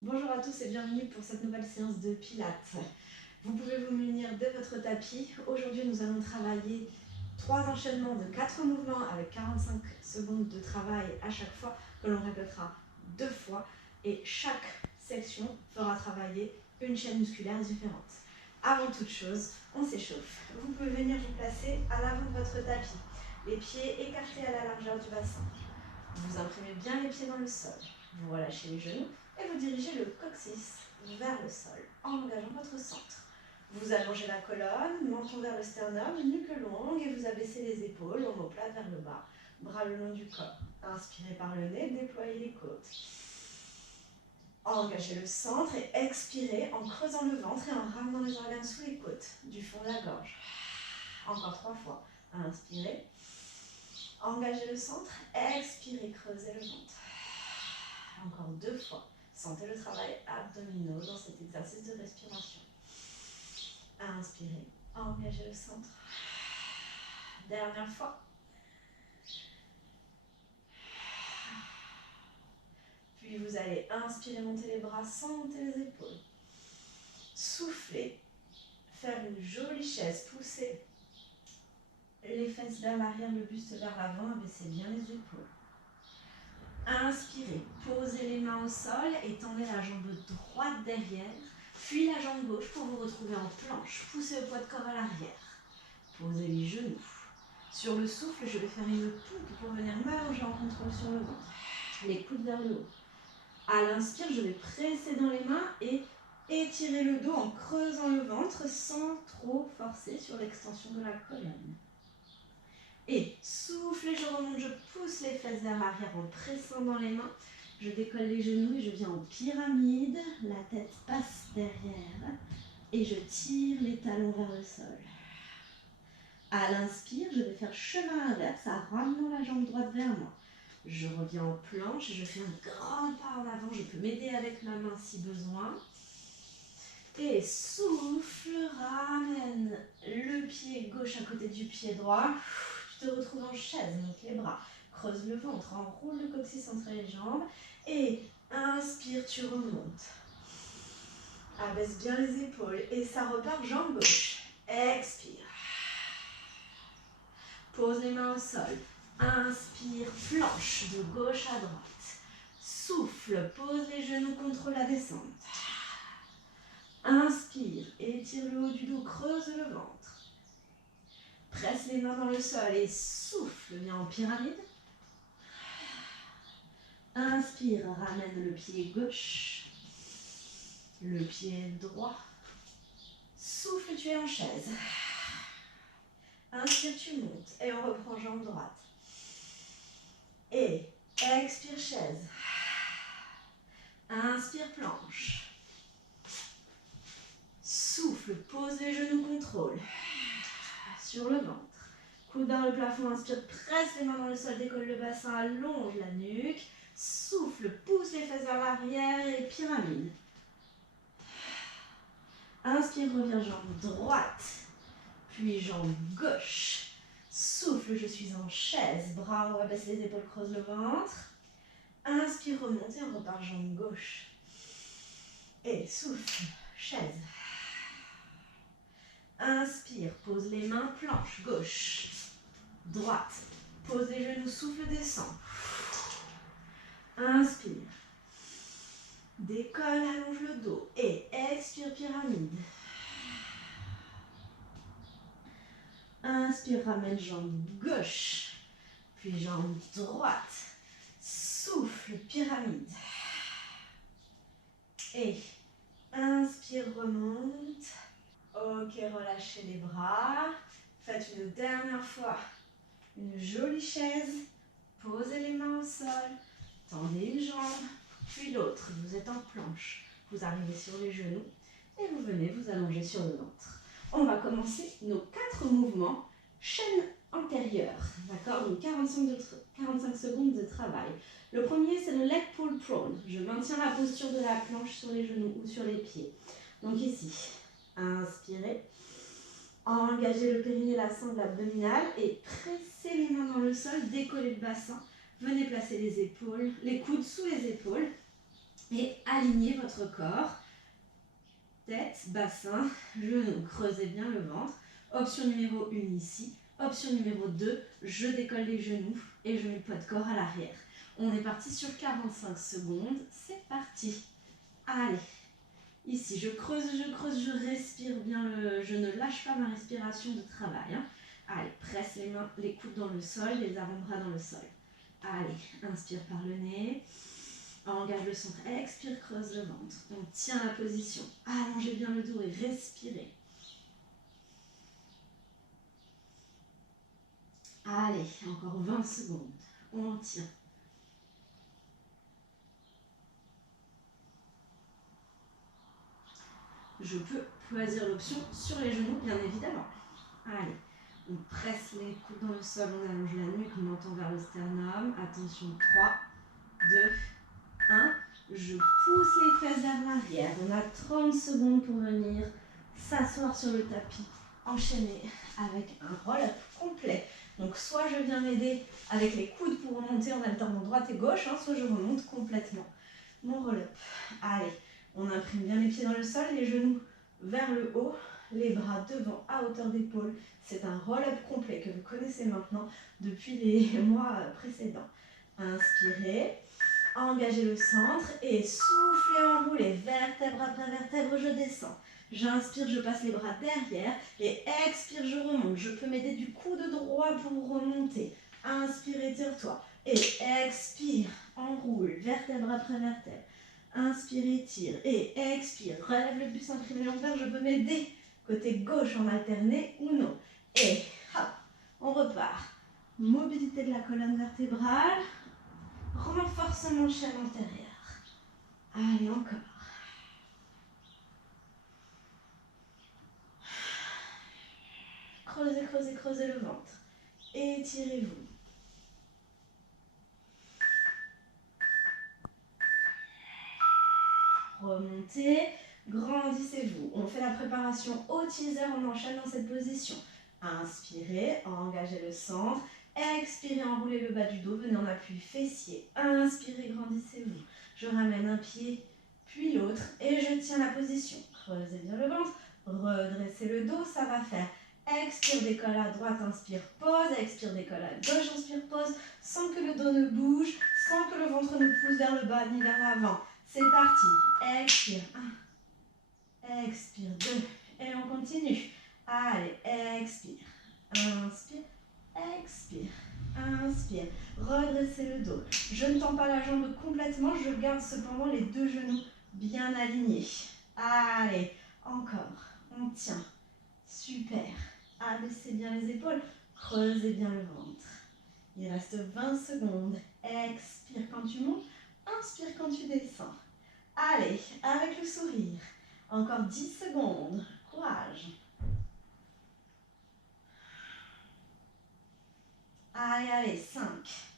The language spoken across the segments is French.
Bonjour à tous et bienvenue pour cette nouvelle séance de Pilates. Vous pouvez vous munir de votre tapis. Aujourd'hui, nous allons travailler 3 enchaînements de 4 mouvements avec 45 secondes de travail à chaque fois que l'on répétera 2 fois et chaque section fera travailler une chaîne musculaire différente. Avant toute chose, on s'échauffe. Vous pouvez venir vous placer à l'avant de votre tapis, les pieds écartés à la largeur du bassin. Vous imprimez bien les pieds dans le sol. Vous relâchez les genoux et vous dirigez le coccyx vers le sol en engageant votre centre. Vous allongez la colonne, menton vers le sternum, nuque longue et vous abaissez les épaules, omoplate vers le bas, bras le long du corps. Inspirez par le nez, déployez les côtes. Engagez le centre et expirez en creusant le ventre et en ramenant les organes sous les côtes, du fond de la gorge. Encore 3 fois. Inspirez. Engagez le centre, expirez, creusez le ventre. Encore 2 fois. Sentez le travail abdominaux dans cet exercice de respiration. Inspirez, engagez le centre. Dernière fois. Puis vous allez inspirer, monter les bras sans monter les épaules. Soufflez, faire une jolie chaise, pousser les fesses vers l'arrière, le buste vers l'avant, abaissez bien les épaules. Inspirez, posez les mains au sol et tendez la jambe droite derrière, puis la jambe gauche pour vous retrouver en planche. Poussez le poids de corps à l'arrière. Posez les genoux. Sur le souffle, je vais faire une poupe pour venir m'allonger en contrôle sur le ventre. Les coudes vers le haut. À l'inspire, je vais presser dans les mains et étirer le dos en creusant le ventre sans trop forcer sur l'extension de la colonne. Et soufflez, je remonte, je pousse les fesses vers l'arrière en pressant dans les mains. Je décolle les genoux et je viens en pyramide. La tête passe derrière et je tire les talons vers le sol. À l'inspire, je vais faire chemin inverse en ramenant la jambe droite vers moi. Je reviens en planche, je fais un grand pas en avant. Je peux m'aider avec ma main si besoin. Et souffle, ramène le pied gauche à côté du pied droit. Tu te retrouves en chaise, monte les bras, creuse le ventre, enroule le coccyx entre les jambes. Et inspire, tu remontes. Abaisse bien les épaules et ça repart jambe gauche. Expire. Pose les mains au sol. Inspire, planche de gauche à droite. Souffle, pose les genoux contre la descente. Inspire, étire le haut du dos, creuse le ventre. Presse les mains dans le sol et souffle, viens en pyramide. Inspire, ramène le pied gauche, le pied droit. Souffle, tu es en chaise. Inspire, tu montes et on reprend jambe droite. Et expire, chaise. Inspire, planche. Souffle, pose les genoux, contrôle. Sur le ventre. Coude vers le plafond, inspire, presse les mains dans le sol, décolle le bassin, allonge la nuque. Souffle, pousse les fesses vers l'arrière et pyramide. Inspire, reviens jambe droite, puis jambe gauche. Souffle, je suis en chaise, bras haut, abaisse les épaules, creuse le ventre. Inspire, remonte et on repart jambe gauche. Et souffle, chaise. Inspire, pose les mains, planche, gauche, droite. Pose les genoux, souffle, descend. Inspire. Décolle, allonge le dos. Et expire, pyramide. Inspire, ramène jambe gauche, puis jambe droite. Souffle, pyramide. Et inspire, remonte. Ok, relâchez les bras. Faites une dernière fois une jolie chaise. Posez les mains au sol. Tendez une jambe, puis l'autre. Vous êtes en planche. Vous arrivez sur les genoux et vous venez vous allonger sur le ventre. On va commencer nos 4 mouvements chaîne antérieure. D'accord? Donc 45 secondes de travail. Le premier, c'est le leg pull prone. Je maintiens la posture de la planche sur les genoux ou sur les pieds. Donc ici, inspirez. Engagez le périnée, la sangle abdominale et pressez les mains dans le sol, décollez le bassin. Venez placer les épaules, les coudes sous les épaules. Et alignez votre corps. Tête, bassin, genoux. Creusez bien le ventre. Option numéro 1 ici. Option numéro 2, je décolle les genoux et je mets le poids de corps à l'arrière. On est parti sur 45 secondes. C'est parti. Allez. Ici, je creuse, je respire bien. Je ne lâche pas ma respiration de travail. Hein. Allez, presse les mains, les coudes dans le sol, les avant-bras dans le sol. Allez, inspire par le nez. Engage le centre, expire, creuse le ventre. On tient la position. Allongez bien le dos et respirez. Allez, encore 20 secondes. On tient. Je peux choisir l'option sur les genoux, bien évidemment. Allez, on presse les coudes dans le sol, on allonge la nuque, on entend vers le sternum. Attention, 3, 2, 1. Je pousse les fesses vers l'arrière. On a 30 secondes pour venir s'asseoir sur le tapis, enchaîner avec un roll-up complet. Donc soit je viens m'aider avec les coudes pour remonter en alternant droite et gauche, hein, soit je remonte complètement mon roll-up. Allez, on imprime bien les pieds dans le sol, les genoux vers le haut, les bras devant à hauteur d'épaule. C'est un roll-up complet que vous connaissez maintenant depuis les mois précédents. Inspirez, engagez le centre et soufflez, enroulez, vertèbre après vertèbre, je descends. J'inspire, je passe les bras derrière et expire, je remonte. Je peux m'aider du coude droit pour remonter. Inspire, étire-toi et expire, enroule, vertèbre après vertèbre. Inspire, étire et expire. Relève le buste, imprime les lombaires, je peux m'aider. Côté gauche en alterné ou non. Et hop, on repart. Mobilité de la colonne vertébrale. Renforcement chaîne antérieure. Allez, encore. Creusez, creusez, creusez le ventre. Étirez-vous. Remontez, grandissez-vous. On fait la préparation au teaser, on enchaîne dans cette position. Inspirez, engagez le centre. Expirez, enroulez le bas du dos, venez en appui fessier. Inspirez, grandissez-vous. Je ramène un pied, puis l'autre, et je tiens la position. Creusez bien le ventre, redressez le dos, ça va faire. Expire, décolle à droite, inspire, pause. Expire, décolle à gauche, inspire, pause. Sans que le dos ne bouge, sans que le ventre ne pousse vers le bas ni vers l'avant. C'est parti. Expire. 1. Expire. 2. Et on continue. Allez, expire. Inspire. Expire. Inspire. Redressez le dos. Je ne tends pas la jambe complètement. Je garde cependant les deux genoux bien alignés. Allez, encore. On tient. Super. Abaissez bien les épaules. Creusez bien le ventre. Il reste 20 secondes. Expire quand tu montes. Inspire quand tu descends. Allez, avec le sourire. Encore 10 secondes. Courage. Allez, allez, 5.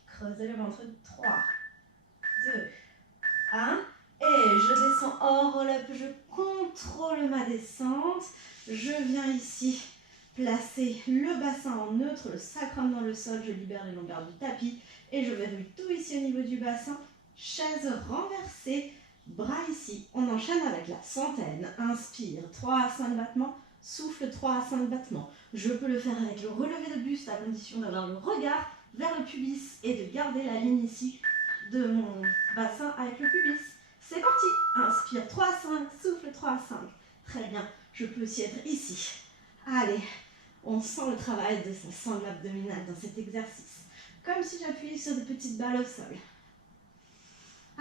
Creusez le ventre. 3, 2, 1. Et je descends en roll-up. Je contrôle ma descente. Je viens ici placer le bassin en neutre, le sacrum dans le sol. Je libère les lombaires du tapis. Et je verrouille tout ici au niveau du bassin. Chaise renversée, bras ici. On enchaîne avec la centaine. Inspire, 3 à 5 battements. Souffle, 3 à 5 battements. Je peux le faire avec le relevé de buste à condition d'avoir le regard vers le pubis et de garder la ligne ici de mon bassin avec le pubis. C'est parti. Inspire, 3 à 5. Souffle, 3 à 5. Très bien. Je peux aussi être ici. Allez, on sent le travail de sa sangle abdominale dans cet exercice. Comme si j'appuyais sur des petites balles au sol.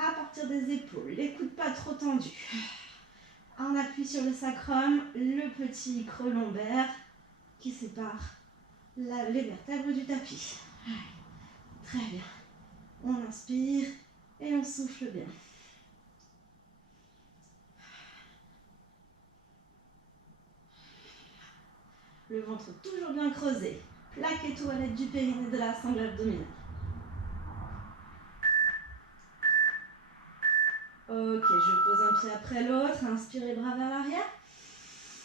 À partir des épaules, les coudes pas trop tendus. On appuie sur le sacrum, le petit creux lombaire qui sépare les vertèbres du tapis. Très bien. On inspire et on souffle bien. Le ventre toujours bien creusé. Plaquez tout à l'aide du périnée de la sangle abdominale. Ok, je pose un pied après l'autre, inspirez bras vers l'arrière.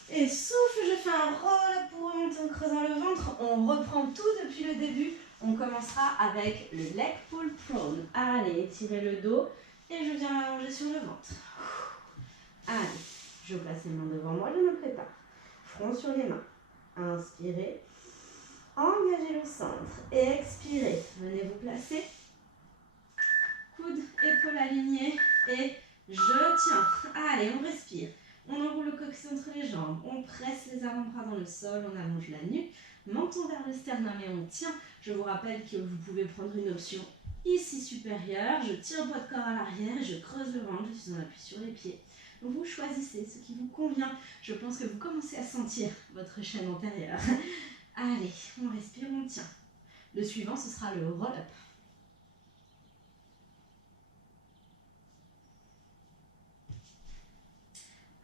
Et souffle, je fais un roll pour remonter en creusant le ventre. On reprend tout depuis le début. On commencera avec le leg pull prone. Allez, étirez le dos. et je viens m'allonger sur le ventre. Allez, je place les mains devant moi, je me prépare. Front sur les mains. Inspirez. Engagez le centre et expirez. Venez vous placer. Coude, épaule alignée et je tiens. Allez, on respire. On enroule le coccyx entre les jambes. On presse les avant-bras dans le sol. On allonge la nuque. Menton vers le sternum et on tient. Je vous rappelle que vous pouvez prendre une option ici supérieure. Je tire votre corps à l'arrière et je creuse le ventre. Je suis en appui sur les pieds. Donc vous choisissez ce qui vous convient. Je pense que vous commencez à sentir votre chaîne antérieure. Allez, on respire, on tient. Le suivant, ce sera le roll-up.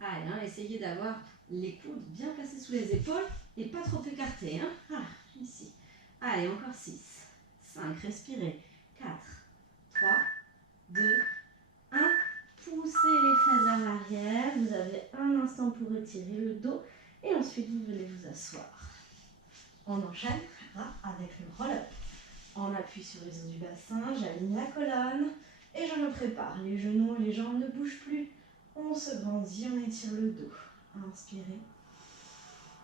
Allez, essayez d'avoir les coudes bien placés sous les épaules et pas trop écartés. Voilà, ici. Allez, encore 6, 5, respirez. 4, 3, 2, 1. Poussez les fesses vers l'arrière. Vous avez un instant pour étirer le dos et ensuite vous venez vous asseoir. On enchaîne avec le roll-up. On appuie sur les os du bassin, j'aligne la colonne et je me prépare. Les genoux et les jambes ne bougent plus. On se grandit, on étire le dos. Inspirez.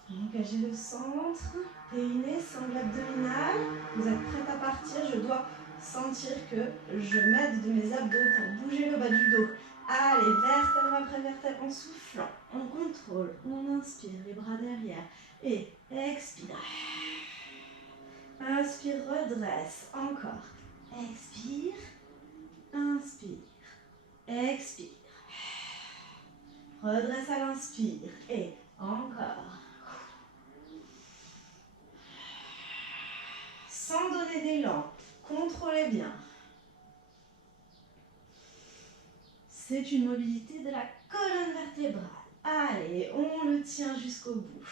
Engagez le centre. Périnée, sangle abdominale. Vous êtes prête à partir. Je dois sentir que je m'aide de mes abdos pour bouger le bas du dos. Allez, vertèbre après vertèbre en soufflant. On contrôle, on inspire, les bras derrière. Et expire. Inspire, redresse. Encore. Expire. Inspire. Expire. Redresse à l'inspire. Et encore. Sans donner d'élan. Contrôlez bien. C'est une mobilité de la colonne vertébrale. Allez, on le tient jusqu'au bout.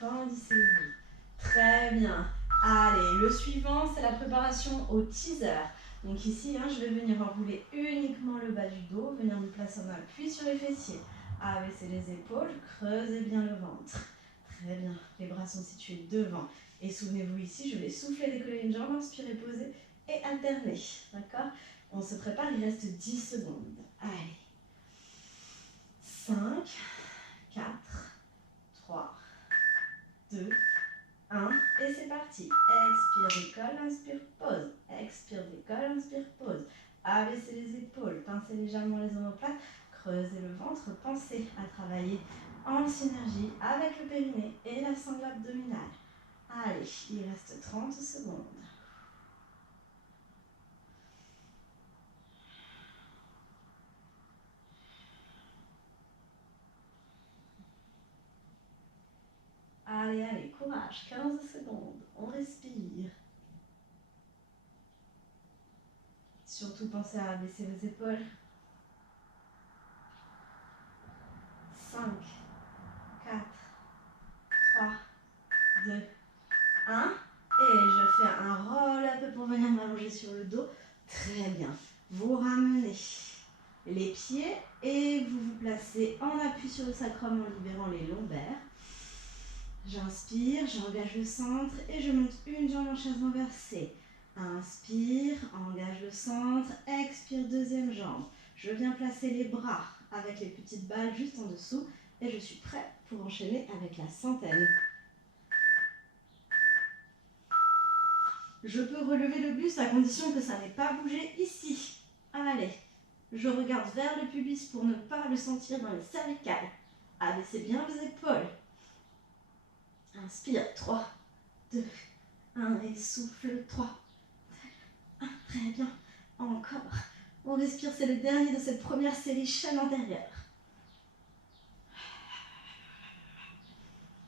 Grandissez-vous. Très bien. Allez, le suivant, c'est la préparation au teaser. Donc ici, je vais venir enrouler uniquement le bas du dos, venir me placer en appui sur les fessiers. Abaissez les épaules, creusez bien le ventre. Très bien, les bras sont situés devant. Et souvenez-vous ici, je vais souffler, décoller une jambe, inspirer, poser et alterner. D'accord? On se prépare, il reste 10 secondes. Allez. 5, 4, 3, 2, 1. Et c'est parti. Expire, décolle, inspire, pause. Expire, décolle, inspire, pause. Abaissez les épaules, pincez légèrement les omoplates, creusez le ventre, pensez à travailler en synergie avec le périnée et la sangle abdominale. Allez, il reste 30 secondes. Allez, allez, courage, 15 secondes, on respire. Surtout pensez à abaisser les épaules. 5, 4, 3, 2, 1. Et je fais un roll-up pour venir m'allonger sur le dos. Très bien. Vous ramenez les pieds et vous vous placez en appui sur le sacrum en libérant les lombaires. J'inspire, j'engage le centre et je monte une jambe en chaise renversée. Inspire, engage le centre, expire, deuxième jambe. Je viens placer les bras avec les petites balles juste en dessous et je suis prête pour enchaîner avec la centaine. Je peux relever le buste à condition que ça n'ait pas bougé ici. Allez, je regarde vers le pubis pour ne pas le sentir dans les cervicales. Abaissez bien les épaules. Inspire, 3, 2, 1 et souffle, 3, 2, 1, très bien. Encore. On respire, c'est le dernier de cette première série chaîne antérieure.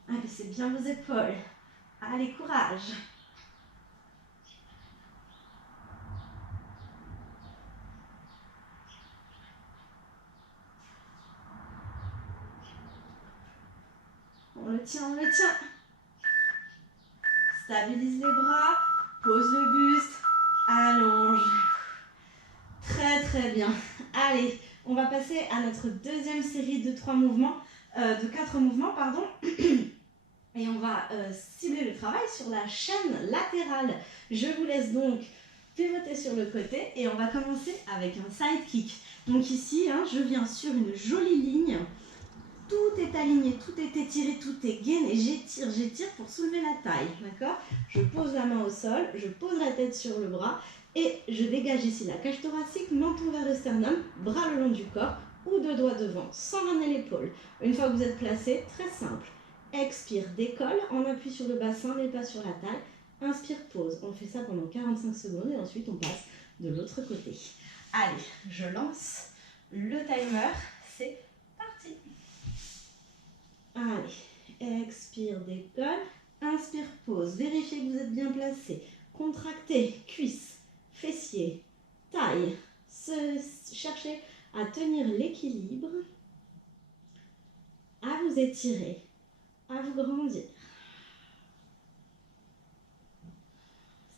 Abaissez bien vos épaules. Allez, courage. On le tient, on le tient. Stabilise les bras, pose le buste, allonge. Très très bien. Allez, on va passer à notre deuxième série de 4 mouvements, pardon. Et on va cibler le travail sur la chaîne latérale. Je vous laisse donc pivoter sur le côté et on va commencer avec un side kick. Donc ici, je viens sur une jolie ligne. Tout est aligné, tout est étiré, tout est gain et j'étire pour soulever la taille. D'accord? Je pose la main au sol, je pose la tête sur le bras et je dégage ici la cage thoracique, menton vers le sternum, bras le long du corps ou deux doigts devant, sans ramener l'épaule. Une fois que vous êtes placé, très simple. Expire, décolle, on appuie sur le bassin, mais pas sur la taille. Inspire, pause. On fait ça pendant 45 secondes et ensuite on passe de l'autre côté. Allez, je lance le timer. C'est parti. Allez, expire, décolle. Inspire, pause. Vérifiez que vous êtes bien placé. Contractez, cuisses, fessiers, taille. Cherchez à tenir l'équilibre, à vous étirer, à vous grandir.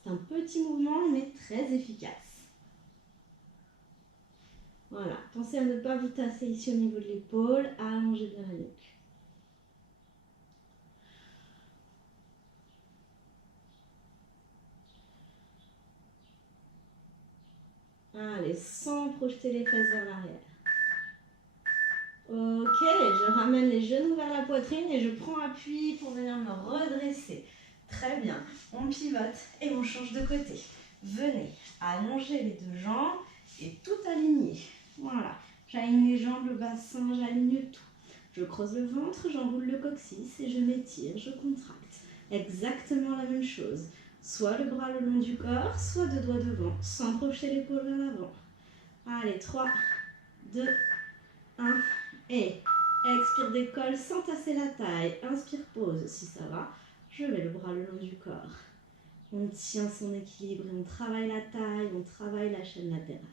C'est un petit mouvement, mais très efficace. Voilà, pensez à ne pas vous tasser ici au niveau de l'épaule, à allonger bien la nuque. Allez, sans projeter les fesses vers l'arrière. Ok, je ramène les genoux vers la poitrine et je prends appui pour venir me redresser. Très bien, on pivote et on change de côté. Venez allonger les deux jambes et tout aligner. Voilà, j'aligne les jambes, le bassin, j'aligne tout. Je creuse le ventre, j'enroule le coccyx et je m'étire, je contracte. Exactement la même chose. Soit le bras le long du corps, soit deux doigts devant, sans projeter l'épaule vers l'avant. Allez, 3, 2, 1, et expire, décolle sans tasser la taille. Inspire, pause si ça va. Je mets le bras le long du corps. On tient son équilibre et on travaille la taille, on travaille la chaîne latérale.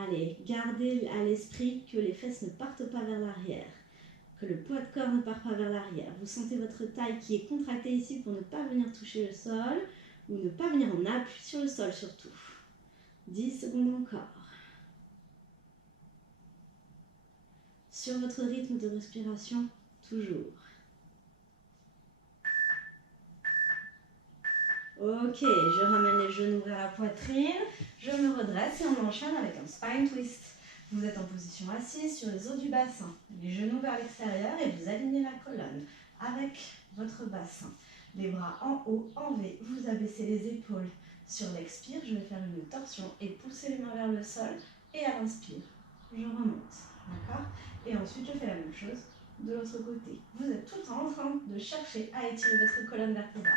Allez, gardez à l'esprit que les fesses ne partent pas vers l'arrière, que le poids de corps ne part pas vers l'arrière. Vous sentez votre taille qui est contractée ici pour ne pas venir toucher le sol ou ne pas venir en appui sur le sol surtout. 10 secondes encore. Sur votre rythme de respiration, toujours. Ok, je ramène les genoux vers la poitrine, je me redresse et on enchaîne avec un spine twist. Vous êtes en position assise sur les os du bassin, les genoux vers l'extérieur et vous alignez la colonne avec votre bassin. Les bras en haut, en V, vous abaissez les épaules. Sur l'expire, je vais faire une torsion et pousser les mains vers le sol et à l'inspire, je remonte. D'accord? Et ensuite, je fais la même chose de l'autre côté. Vous êtes tout le temps en train de chercher à étirer votre colonne vertébrale.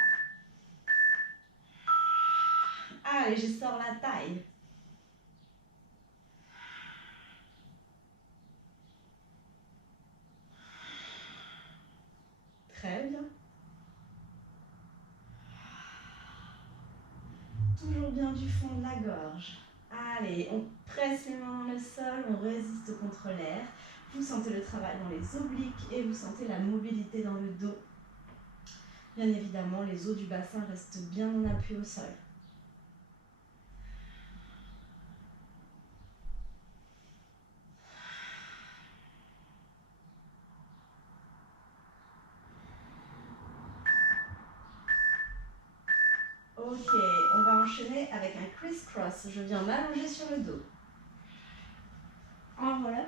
Allez, je sors la taille. Très bien. Toujours bien du fond de la gorge. Allez, on presse les mains dans le sol, on résiste contre l'air. Vous sentez le travail dans les obliques et vous sentez la mobilité dans le dos. Bien évidemment, les os du bassin restent bien en appui au sol. Ok, on va enchaîner avec un criss-cross. Je viens m'allonger sur le dos. Enveloppe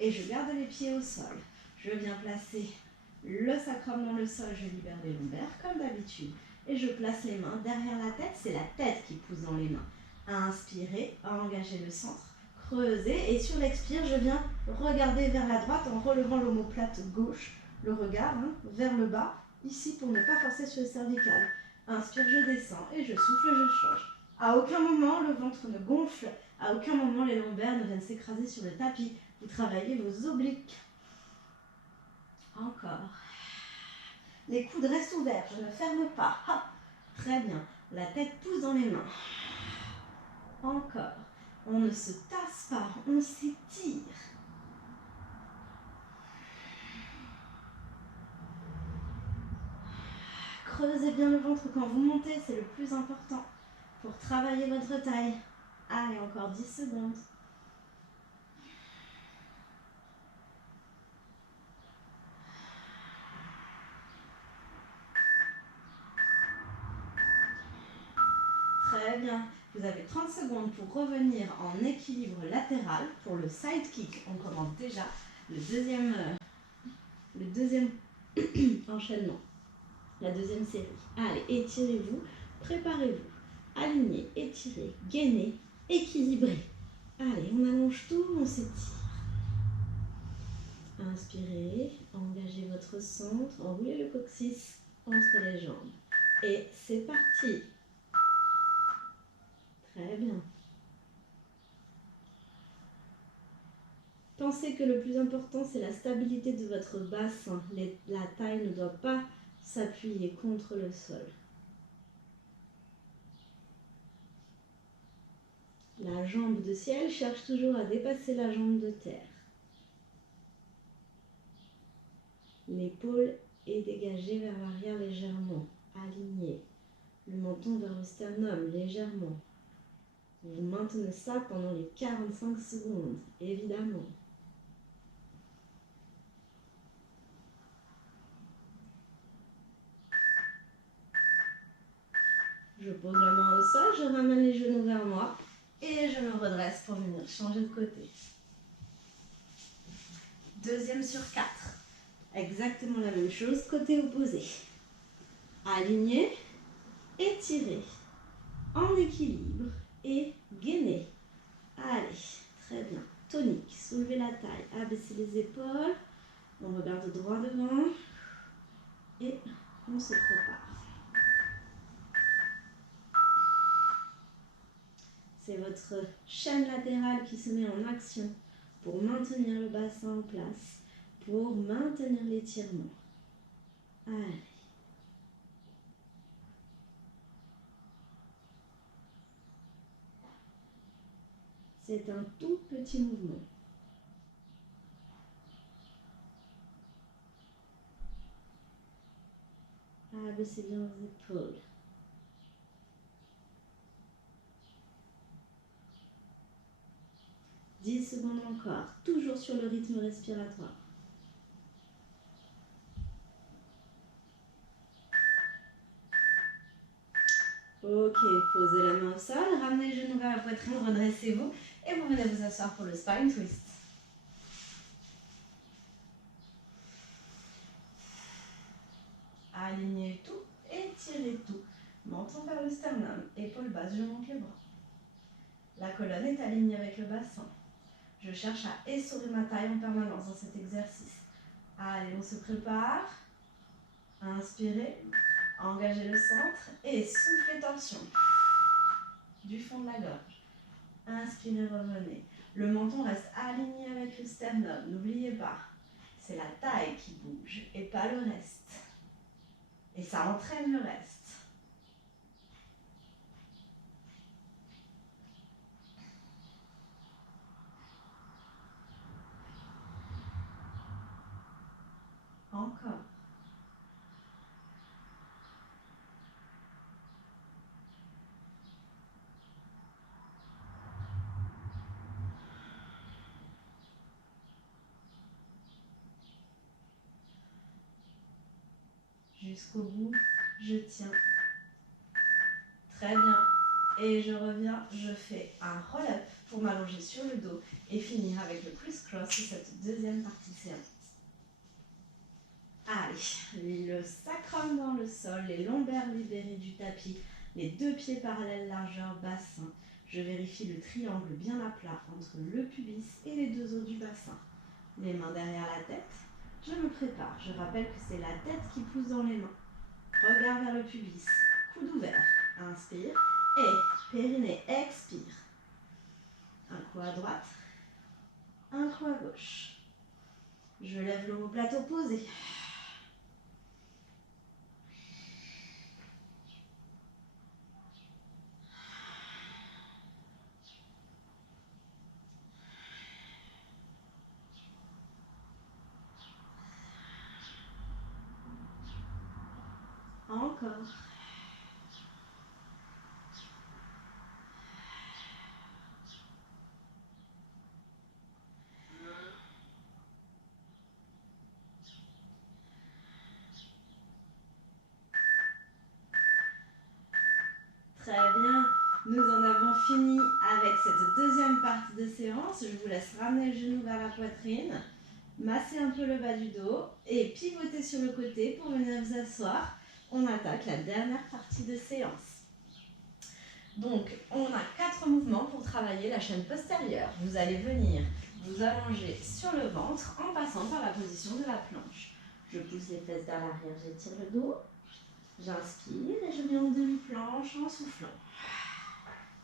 et je garde les pieds au sol. Je viens placer le sacrum dans le sol, je libère les lombaires comme d'habitude. Et je place les mains derrière la tête, c'est la tête qui pousse dans les mains. Inspirez, engagez le centre, creusez et sur l'expire, je viens regarder vers la droite en relevant l'omoplate gauche, le regard vers le bas, ici pour ne pas forcer sur le cervical. Inspire, je descends et je souffle, je change. À aucun moment le ventre ne gonfle, à aucun moment les lombaires ne viennent s'écraser sur le tapis. Vous travaillez vos obliques. Encore. Les coudes restent ouverts, je ne ferme pas. Ha. Très bien. La tête pousse dans les mains. Encore. On ne se tasse pas, on s'étire. Creusez bien le ventre quand vous montez, c'est le plus important pour travailler votre taille. Allez, encore 10 secondes. Très bien. Vous avez 30 secondes pour revenir en équilibre latéral pour le side kick. On commence déjà le deuxième enchaînement, la deuxième série. Allez, étirez-vous, préparez-vous, alignez, étirez, gainez, équilibrez. Allez, on allonge tout, on s'étire. Inspirez, engagez votre centre, enroulez le coccyx entre les jambes. Et c'est parti. Très bien. Pensez que le plus important, c'est la stabilité de votre bassin. La taille ne doit pas s'appuyer contre le sol. La jambe de ciel cherche toujours à dépasser la jambe de terre. L'épaule est dégagée vers l'arrière légèrement, alignée. Le menton vers le sternum légèrement. Vous maintenez ça pendant les 45 secondes, évidemment. Je pose la main au sol, je ramène les genoux vers moi et je me redresse pour venir changer de côté. Deuxième sur 4. Exactement la même chose, côté opposé. Alignez, étirez, en équilibre et gainez. Allez, très bien. Tonique, soulevez la taille, abaissez les épaules. On regarde droit devant et on se prépare. C'est votre chaîne latérale qui se met en action pour maintenir le bassin en place, pour maintenir l'étirement. Allez. C'est un tout petit mouvement. Abaissez bien les épaules. « 10 secondes encore, toujours sur le rythme respiratoire. Ok, posez la main au sol, ramenez les genoux vers la poitrine, redressez-vous et vous venez vous asseoir pour le spine twist. Alignez tout, étirez tout. Menton vers le sternum, épaules basses, je monte les bras. La colonne est alignée avec le bassin. Je cherche à essorer ma taille en permanence dans cet exercice. Allez, on se prépare. Inspirez, engagez le centre et soufflez torsion. Du fond de la gorge. Inspirez, revenez. Le menton reste aligné avec le sternum. N'oubliez pas, c'est la taille qui bouge et pas le reste. Et ça entraîne le reste. Encore. Jusqu'au bout, je tiens. Très bien. Et je reviens, je fais un roll-up pour m'allonger sur le dos et finir avec le criss-cross de cette deuxième partie de séance. Allez, le sacrum dans le sol, les lombaires libérés du tapis, les deux pieds parallèles largeur bassin. Je vérifie le triangle bien à plat entre le pubis et les deux os du bassin. Les mains derrière la tête. Je me prépare. Je rappelle que c'est la tête qui pousse dans les mains. Regard vers le pubis. Coude ouvert. Inspire. Et périnée. Expire. Un coup à droite. Un coup à gauche. Je lève l'omoplate opposé. Encore. fini avec cette deuxième partie de séance. Je vous laisse ramener le genou vers la poitrine, masser un peu le bas du dos et pivoter sur le côté pour venir vous asseoir. On attaque la dernière partie de séance. Donc, on a 4 mouvements pour travailler la chaîne postérieure. Vous allez venir vous allonger sur le ventre en passant par la position de la planche. Je pousse les fesses vers l'arrière, j'étire le dos. J'inspire et je viens en demi-planche en soufflant.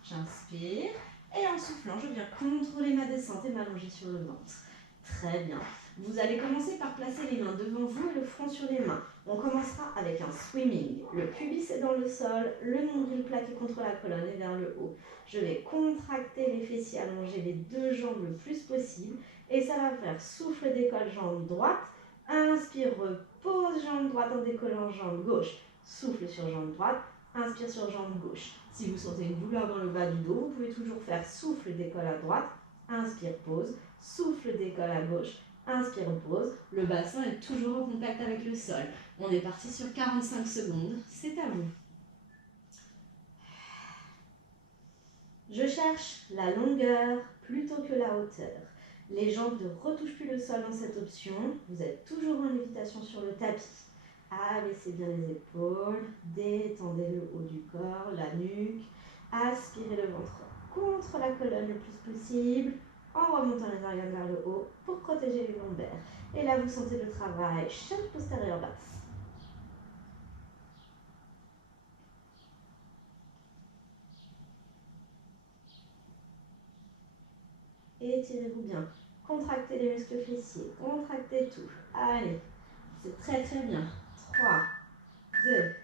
J'inspire et en soufflant, je viens contrôler ma descente et m'allonger sur le ventre. Très bien. Vous allez commencer par placer les mains devant vous et le front sur les mains. On commencera avec un swimming. Le pubis est dans le sol, le nombril plaqué contre la colonne et vers le haut. Je vais contracter les fessiers, allonger les 2 jambes le plus possible. Et ça va faire souffle, décolle, jambe droite. Inspire, repose, jambe droite en décollant, jambe gauche. Souffle sur jambe droite, inspire sur jambe gauche. Si vous sentez une douleur dans le bas du dos, vous pouvez toujours faire souffle, décolle à droite, inspire, pause, souffle, décolle à gauche, inspire, pause. Le bassin est toujours en contact avec le sol. On est parti sur 45 secondes, c'est à vous. Je cherche la longueur plutôt que la hauteur. Les jambes ne retouchent plus le sol dans cette option. Vous êtes toujours en lévitation sur le tapis. Abaissez bien les épaules, détendez le haut du corps, la nuque, aspirez le ventre contre la colonne le plus possible en remontant les organes vers le haut pour protéger les lombaires. Et là, vous sentez le travail, chaîne postérieure basse. Étirez-vous bien, contractez les muscles fessiers, contractez tout. Allez, c'est très très bien. 3, 2,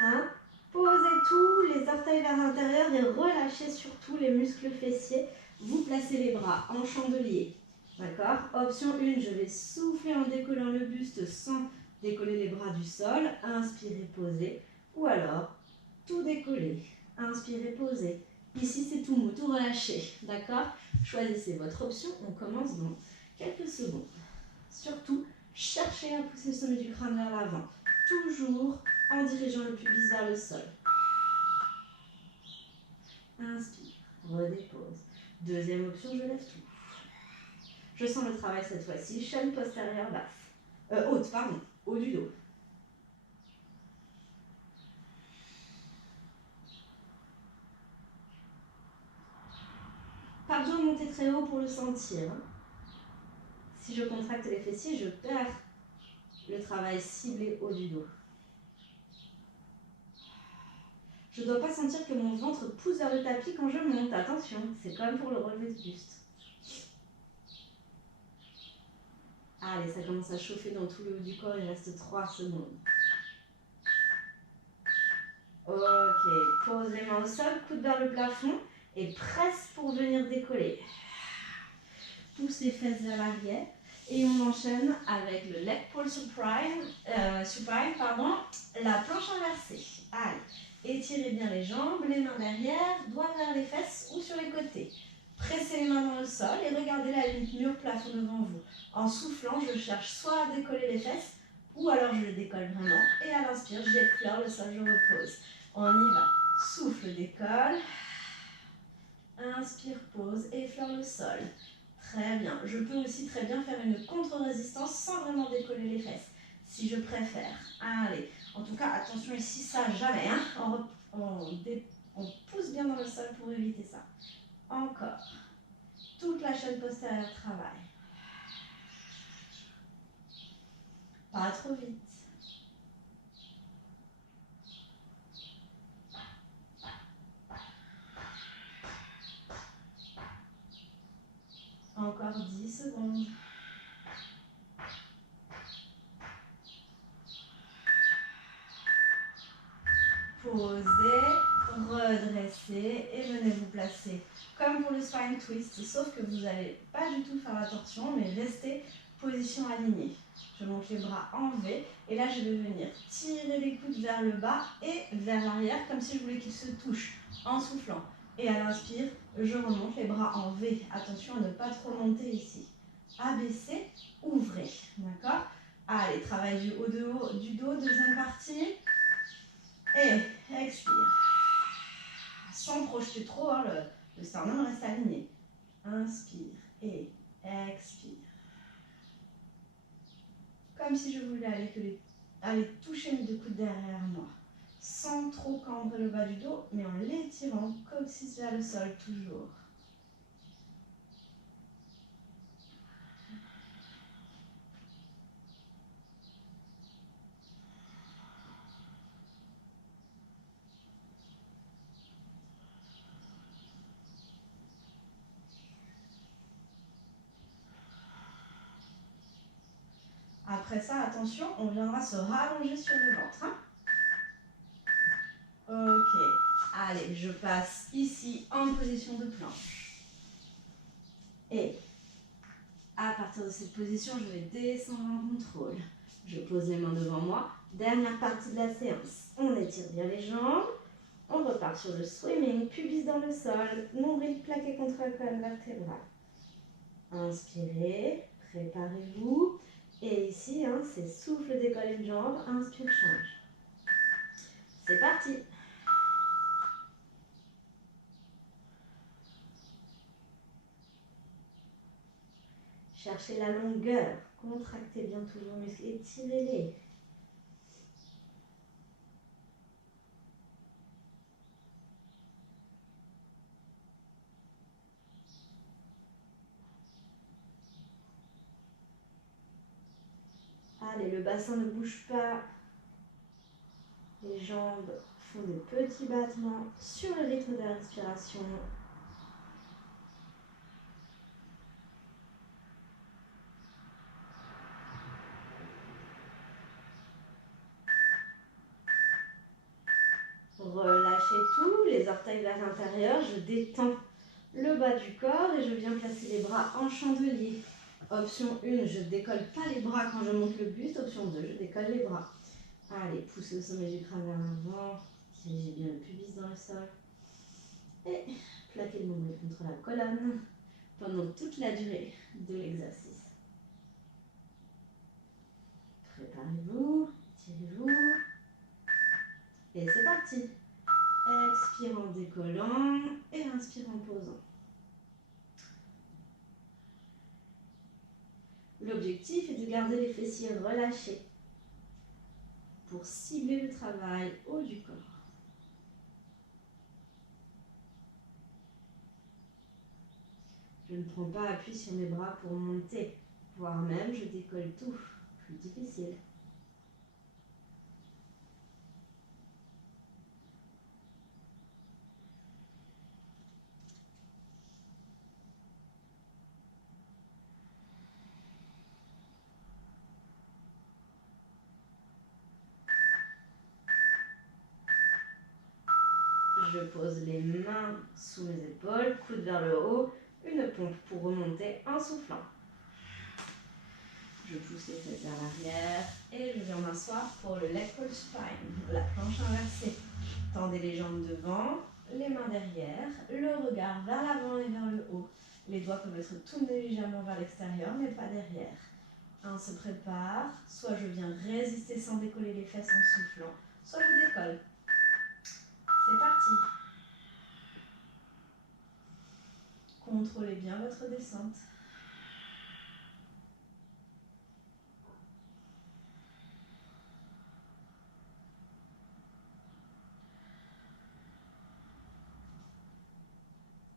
1. Posez tous les orteils vers l'intérieur et relâchez surtout les muscles fessiers. Vous placez les bras en chandelier. D'accord? Option 1, je vais souffler en décollant le buste sans décoller les bras du sol. Inspirez, posez. Ou alors, tout décoller. Inspirez, posez. Ici, c'est tout mou, tout relâché. D'accord? Choisissez votre option. On commence dans quelques secondes. Surtout, cherchez à pousser le sommet du crâne vers l'avant. Toujours en dirigeant le pubis vers le sol. Inspire, redépose. Deuxième option, je lève tout. Je sens le travail cette fois-ci. Chaîne postérieure basse. Haute, pardon. Haut du dos. Pas besoin de monter très haut pour le sentir. Si je contracte les fessiers, je perds le travail ciblé haut du dos. Je ne dois pas sentir que mon ventre pousse vers le tapis quand je monte. Attention, c'est comme pour le relevé de buste. Allez, ça commence à chauffer dans tout le haut du corps. Il reste 3 secondes. Ok, pose les mains au sol, coude vers le plafond et presse pour venir décoller. Pousse les fesses vers l'arrière et on enchaîne avec le leg pull supine, la planche inversée. Allez, étirez bien les jambes, les mains derrière, doigts vers les fesses ou sur les côtés. Pressez les mains dans le sol et regardez la limite mur-plafond devant vous. En soufflant, je cherche soit à décoller les fesses ou alors je les décolle vraiment. Et à l'inspire, j'effleure le sol, je repose. On y va. Souffle, décolle. Inspire, pose, effleure le sol. Très bien. Je peux aussi très bien faire une contre-résistance sans vraiment décoller les fesses, si je préfère. Allez. En tout cas, attention ici, ça jamais. Hein. On pousse bien dans le sol pour éviter ça. Encore. Toute la chaîne postérieure travaille. Pas trop vite. Encore 10 secondes. Posez, redressez et venez vous placer comme pour le spine twist, sauf que vous n'allez pas du tout faire la torsion, mais rester position alignée. Je monte les bras en V et là je vais venir tirer les coudes vers le bas et vers l'arrière comme si je voulais qu'ils se touchent en soufflant. Et à l'inspire, je remonte les bras en V. Attention à ne pas trop monter ici. Abaissez, ouvrez. D'accord? Allez, travail du haut du dos, deuxième partie. Et expire. sans projeter trop, hein, le sternum reste aligné. Inspire et expire. Comme si je voulais aller toucher mes deux coudes derrière moi. Sans trop cambrer le bas du dos, mais en l'étirant, coccyx vers le sol toujours. Après ça, attention, on viendra se rallonger sur le ventre. Hein. Ok, allez, je passe ici en position de planche. Et à partir de cette position, je vais descendre en contrôle. Je pose les mains devant moi. Dernière partie de la séance. On étire bien les jambes. On repart sur le swimming, pubis dans le sol, nombril plaqué contre la colonne vertébrale. Inspirez, préparez-vous. Et ici, hein, c'est souffle, décoller de jambe, inspire, change. C'est parti. Cherchez la longueur, contractez bien tous vos muscles, étirez-les. Allez, le bassin ne bouge pas. Les jambes font des petits battements sur le rythme de la respiration. Relâchez tout, les orteils vers l'intérieur, je détends le bas du corps et je viens placer les bras en chandelier. Option 1, je ne décolle pas les bras quand je monte le buste. Option 2, je décolle les bras. Allez, poussez le sommet du crâne vers l'avant, dirigez bien le pubis dans le sol et plaquez le nombril contre la colonne pendant toute la durée de l'exercice. Préparez-vous, tirez-vous et c'est parti. Expire en décollant et inspire en posant. L'objectif est de garder les fessiers relâchés pour cibler le travail haut du corps. Je ne prends pas appui sur mes bras pour monter, voire même je décolle tout, plus difficile. Je pose les mains sous mes épaules, coude vers le haut, une pompe pour remonter en soufflant. Je pousse les fesses vers l'arrière et je viens m'asseoir pour le leg curl spine, la planche inversée. Tendez les jambes devant, les mains derrière, le regard vers l'avant et vers le haut. Les doigts peuvent être tournés légèrement vers l'extérieur mais pas derrière. On se prépare, soit je viens résister sans décoller les fesses en soufflant, soit je décolle. C'est parti. Contrôlez bien votre descente.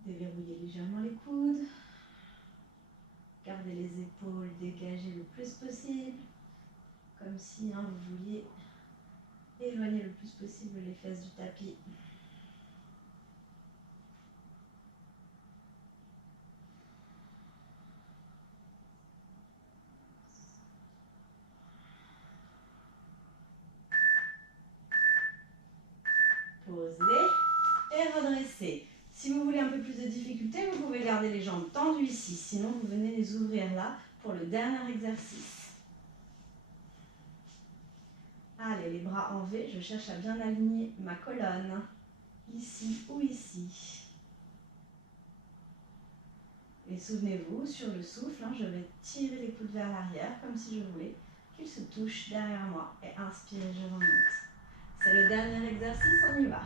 Déverrouillez légèrement les coudes. Gardez les épaules dégagées le plus possible. Comme si vous vouliez éloigner le plus possible les fesses du tapis. Posez et redressez. Si vous voulez un peu plus de difficulté, vous pouvez garder les jambes tendues ici. Sinon, vous venez les ouvrir là pour le dernier exercice. Allez, les bras en V, je cherche à bien aligner ma colonne. Ici ou ici. Et souvenez-vous, sur le souffle, je vais tirer les coudes vers l'arrière comme si je voulais qu'ils se touchent derrière moi. Et inspirez, je remonte. C'est le dernier exercice, on y va.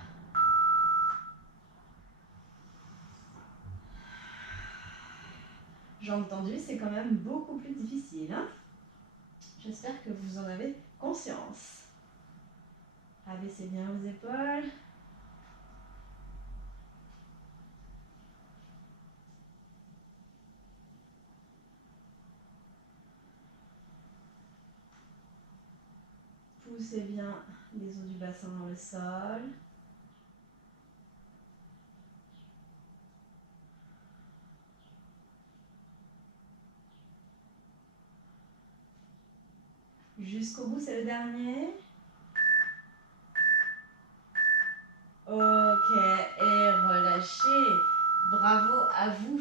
Jambes tendues, c'est quand même beaucoup plus difficile, hein? J'espère que vous en avez conscience. Abaissez bien vos épaules. Poussez bien les os du bassin dans le sol. Jusqu'au bout, c'est le dernier. Ok, et relâchez. Bravo à vous.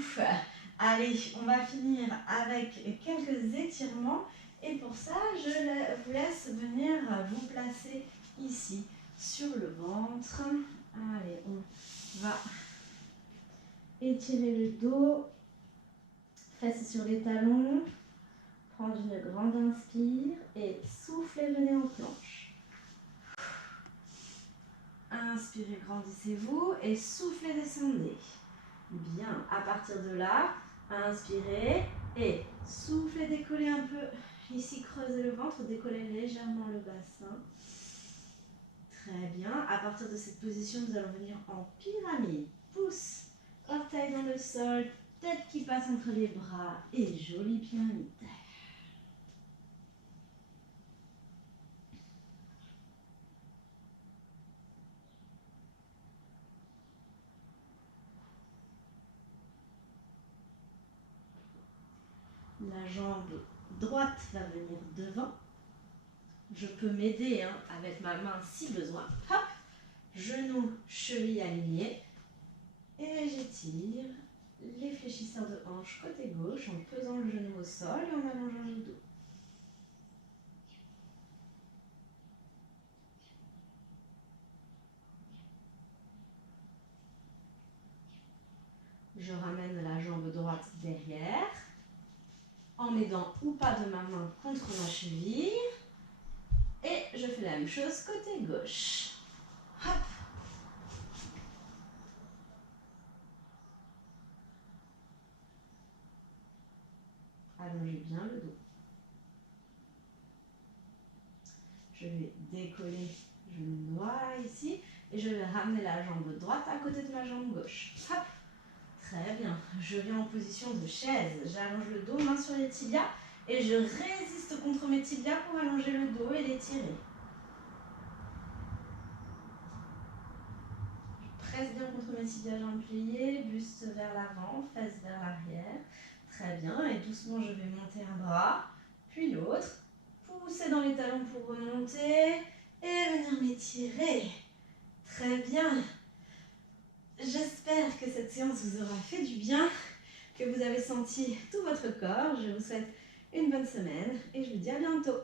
Allez, on va finir avec quelques étirements. Et pour ça, je vous laisse venir vous placer ici, sur le ventre. Allez, on va étirer le dos. Fesses sur les talons. Prendre une grande inspire et soufflez le nez en planche. Inspirez, grandissez-vous et soufflez, descendez. Bien, à partir de là, inspirez et soufflez, décollez un peu. Ici, creusez le ventre, décollez légèrement le bassin. Très bien. À partir de cette position, nous allons venir en pyramide. Pouce, orteil dans le sol, tête qui passe entre les bras et jolie pyramide. La jambe droite va venir devant. Je peux m'aider avec ma main si besoin. Hop, genoux, chevilles alignés. Et j'étire les fléchisseurs de hanche côté gauche en pesant le genou au sol et en allongeant le dos. Je ramène la jambe droite derrière, en m'aidant ou pas de ma main contre ma cheville. Et je fais la même chose côté gauche. Hop. Allongez bien le dos. Je vais décoller le genou droit ici et je vais ramener la jambe droite à côté de ma jambe gauche. Hop. Très bien. Je viens en position de chaise. J'allonge le dos, main sur les tibias et je résiste contre mes tibias pour allonger le dos et l'étirer. Je presse bien contre mes tibias, jambes pliées, buste vers l'avant, fesses vers l'arrière. Très bien. Et doucement, je vais monter un bras, puis l'autre. Pousser dans les talons pour remonter et venir m'étirer. Très bien. J'espère que cette séance vous aura fait du bien, que vous avez senti tout votre corps. Je vous souhaite une bonne semaine et je vous dis à bientôt.